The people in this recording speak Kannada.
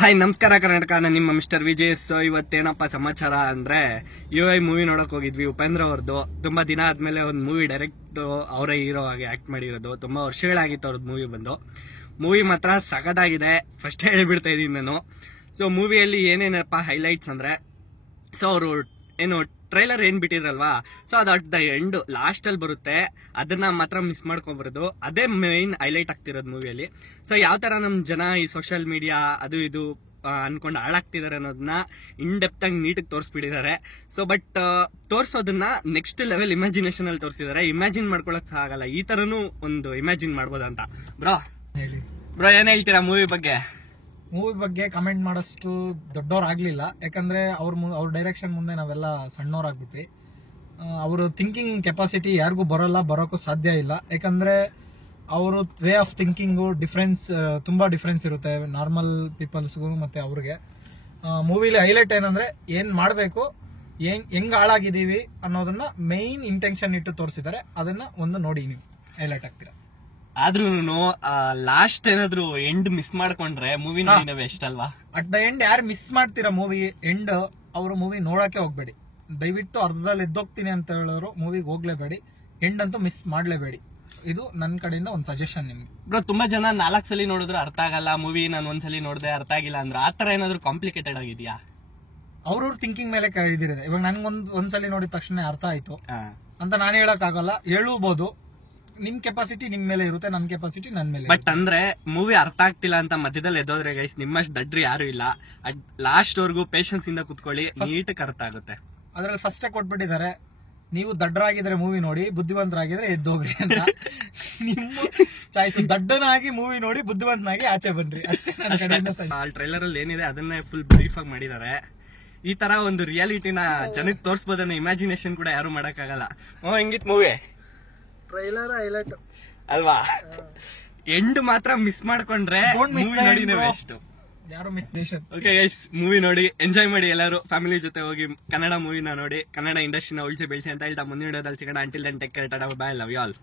ಹಾಯ್ ನಮಸ್ಕಾರ ಕರ್ನಾಟಕ, ನಾನು ನಿಮ್ಮ ಮಿಸ್ಟರ್ ವಿಜಯ್. ಸೊ ಇವತ್ತೇನಪ್ಪ ಸಮಾಚಾರ ಅಂದ್ರೆ UI ಮೂವಿ ನೋಡಕ್ ಹೋಗಿದ್ವಿ. ಉಪೇಂದ್ರ ಅವ್ರದ್ದು ತುಂಬಾ ದಿನ ಆದ್ಮೇಲೆ ಒಂದು ಮೂವಿ ಡೈರೆಕ್ಟ್ ಅವರೇ ಹೀರೋ ಆಗಿ ಆಕ್ಟ್ ಮಾಡಿರೋದು. ತುಂಬಾ ವರ್ಷಗಳಾಗಿತ್ತು ಅವ್ರದ್ದು ಮೂವಿ ಬಂದು. ಮೂವಿ ಮಾತ್ರ ಸಖತ್ತಾಗಿದೆ, ಫಸ್ಟ್ ಹೇಳ್ಬಿಡ್ತಾ ಇದೀನಿ ನಾನು. ಸೊ ಮೂವಿಯಲ್ಲಿ ಏನೇನಪ್ಪ ಹೈಲೈಟ್ಸ್ ಅಂದ್ರೆ, ಸೊ ಅವರು ಏನು ಟ್ರೈಲರ್ ಏನ್ ಬಿಟ್ಟಿದ್ರಲ್ವಾ, ಸೊ ಅದು ಅಟ್ ದ ಎಂಡ್ ಲಾಸ್ಟ್ ಅಲ್ಲಿ ಬರುತ್ತೆ, ಅದನ್ನ ಮಾತ್ರ ಮಿಸ್ ಮಾಡ್ಕೊಂಬರೋದು. ಅದೇ ಮೇನ್ ಹೈಲೈಟ್ ಆಗ್ತಿರೋದು ಮೂವಿಯಲ್ಲಿ. ಸೊ ಯಾವ ತರ ನಮ್ ಜನ ಈ ಸೋಷಿಯಲ್ ಮೀಡಿಯಾ ಅದು ಇದು ಅನ್ಕೊಂಡು ಹಾಳಾಗ್ತಿದಾರೆ ಅನ್ನೋದನ್ನ ಇನ್ ಡೆಪ್ತ್ ಆಗಿ ನೀಟಾಗಿ ತೋರಿಸ್ಬಿಟ್ಟಿದ್ದಾರೆ. ಸೊ ಬಟ್ ತೋರ್ಸೋದನ್ನ ನೆಕ್ಸ್ಟ್ ಲೆವೆಲ್ ಇಮ್ಯಾಜಿನೇಷನ್ ಅಲ್ಲಿ ತೋರಿಸಿದ್ದಾರೆ. ಇಮ್ಯಾಜಿನ್ ಮಾಡ್ಕೊಳಕ್ ಆಗಲ್ಲ, ಈ ತರನು ಒಂದು ಇಮ್ಯಾಜಿನ್ ಮಾಡ್ಬೋದಂತ. ಬ್ರೋ ಏನ್ ಹೇಳ್ತೀರಾ ಮೂವಿ ಬಗ್ಗೆ? ಮೂವಿ ಬಗ್ಗೆ ಕಮೆಂಟ್ ಮಾಡೋಷ್ಟು ದೊಡ್ಡವ್ರಾಗ್ಲಿಲ್ಲ, ಯಾಕಂದ್ರೆ ಅವ್ರ ಡೈರೆಕ್ಷನ್ ಮುಂದೆ ನಾವೆಲ್ಲ ಸಣ್ಣವ್ರಾಗ್ಬಿಟ್ವಿ. ಅವರು ಥಿಂಕಿಂಗ್ ಕೆಪಾಸಿಟಿ ಯಾರಿಗೂ ಬರೋಕ್ಕೂ ಸಾಧ್ಯ ಇಲ್ಲ. ಯಾಕಂದ್ರೆ ಅವರು ವೇ ಆಫ್ ಥಿಂಕಿಂಗು ತುಂಬಾ ಡಿಫ್ರೆನ್ಸ್ ಇರುತ್ತೆ ನಾರ್ಮಲ್ ಪೀಪಲ್ಸ್ಗೂ ಮತ್ತೆ ಅವ್ರಿಗೆ. ಮೂವಿಲಿ ಹೈಲೈಟ್ ಏನಂದ್ರೆ ಏನ್ ಮಾಡ್ಬೇಕು, ಹೆಂಗ್ ಹಾಳಾಗಿದೀವಿ ಅನ್ನೋದನ್ನ ಮೈನ್ ಇಂಟೆನ್ಷನ್ ಇಟ್ಟು ತೋರಿಸಿದ್ದಾರೆ. ಅದನ್ನ ಒಂದು ನೋಡಿ ನೀವು ಹೈಲೈಟ್ ಆಗ್ತೀರಾ. ಆದ್ರೂ ಲಾಸ್ಟ್ ಏನಾದ್ರು ಎಂಡ್ ಮಿಸ್ ಮಾಡ್ಕೊಂಡ್ರೆ ಮೂವಿ ನೋಡಿದವೆ ಎಷ್ಟಲ್ವಾ? ಅಟ್ ದ ಎಂಡ್ ಯಾರು ಮಿಸ್ ಮಾಡ್ತೀರಾ ಮೂವಿ ಎಂಡ್, ಅವರು ಮೂವಿ ನೋಡಕ್ಕೆ ಹೋಗ್ಬೇಡಿ. ದಯವಿಟ್ಟು ಅರ್ಧದಲ್ಲಿ ಎದ್ದೋಗ್ತೀನಿ ಅಂತ ಹೇಳೋರು ಮೂವಿಗೆ ಹೋಗ್ಲೇಬೇಡಿ. ಎಂಡ್ ಅಂತೂ ಮಿಸ್ ಮಾಡ್ಲೇಬೇಡಿ. ಇದು ನನ್ನ ಕಡೆಯಿಂದ ಒಂದು ಸಜೆಷನ್ ನಿಮ್ಗೆ. ಬ್ರೋ ತುಂಬಾ ಜನ 4 ಸಲ ನೋಡಿದ್ರು ಅರ್ಥ ಆಗಲ್ಲ ಮೂವಿ, ನಾನು ಒಂದ್ಸಲಿ ನೋಡಿದೆ ಅರ್ಥ ಆಗಿಲ್ಲ ಅಂದ್ರೆ ಆತರ ಏನಾದ್ರು ಕಾಂಪ್ಲಿಕೇಟೆಡ್ ಆಗಿದ್ಯಾ? ಅವ್ರವ್ರ ಥಿಂಕಿಂಗ್ ಮೇಲೆ ಇದಿರುತ್ತೆ. ಇವಾಗ ಒಂದ್ಸಲಿ ನೋಡಿದ ತಕ್ಷಣ ಅರ್ಥ ಆಯ್ತು ಅಂತ ನಾನು ಹೇಳಕ್ ಆಗಲ್ಲ, ಹೇಳಬಹುದು. ನಿಮ್ ಕೆಪಾಸಿಟಿ ನಿಮ್ ಮೇಲೆ ಇರುತ್ತೆ, ನನ್ ಕೆಪಾಸಿಟಿ ನನ್ ಮೇಲೆ. ಬಟ್ ಅಂದ್ರೆ ಮೂವಿ ಅರ್ಥ ಆಗ್ತಿಲ್ಲ ಅಂತ ಮಧ್ಯದಲ್ಲಿ ಎದ್ದೋದ್ರೆ ಗೈಸ್, ನಿಮ್ಮಷ್ಟು ದಡ್ರಿ ಯಾರು ಇಲ್ಲ. ಲಾಸ್ಟ್ ವರ್ಗು ಪೇಷನ್ಸ್ ಇಂದ ಕುತ್ಕೊಳ್ಳಿ, ನೀಟಕ್ಕೆ ಅರ್ಥ ಆಗುತ್ತೆ. ಅದ್ರಲ್ಲಿ ಫಸ್ಟೇ ಕೊಟ್ಬಿಟ್ಟಿದ್ದಾರೆ, ನೀವು ದಡ್ಡರಾಗಿದ್ರೆ ಮೂವಿ ನೋಡಿ, ಬುದ್ಧಿವಂತರಾಗಿದ್ರೆ ಎದ್ದೋಗ್ರಿ ಅಂತ. ನಿಮ್ಮ ಚಾಯ್ಸ್. ದಡ್ಡನಾಗಿ ಮೂವಿ ನೋಡಿ, ಬುದ್ಧಿವಂತನಾಗಿ ಆಚೆ ಬನ್ರಿ ಅಷ್ಟೇ. ಟ್ರೈಲರ್ ಅಲ್ಲಿ ಏನಿದೆ ಅದನ್ನೇ ಫುಲ್ ಬ್ರೀಫ್ ಆಗಿ ಮಾಡಿದ್ದಾರೆ. ಈ ತರ ಒಂದು ರಿಯಾಲಿಟಿನ ಜನಕ್ಕೆ ತೋರಿಸಬಹುದನ್ನ ಇಮ್ಯಾಜಿನೇಷನ್ ಕೂಡ ಯಾರು ಮಾಡಕ್ಕಾಗಲ್ಲ. ಹೆಂಗಿತ್ ಮೂವಿ? ಟ್ರೈಲರ್ ಹೈಲೈಟ್ ಅಲ್ವಾ? ಎಂಡ್ ಮಾತ್ರ ಮಿಸ್ ಮಾಡ್ಕೊಂಡ್ರೆ ಮೂವಿ ನೋಡಿ ಎಷ್ಟು ಯಾರು ಮಿಸ್ ದೇಶನ್. ಓಕೆ ಗೈಸ್, ಮೂವಿ ನೋಡಿ ಎಂಜಾಯ್ ಮಾಡಿ, ಎಲ್ಲರೂ ಫ್ಯಾಮಿಲಿ ಜೊತೆ ಹೋಗಿ ಕನ್ನಡ ಮೂವಿನ ನೋಡಿ, ಕನ್ನಡ ಇಂಡಸ್ಟ್ರಿನ ಉಳಿಸಿ ಬೆಳೆಸಿ ಅಂತ ಹೇಳ್ತಾ ಮುಂದಿನ ವಿಡಿಯೋದಲ್ಲಿ ಸಿಗೋಣ. Until then take care, tata bye, love you all.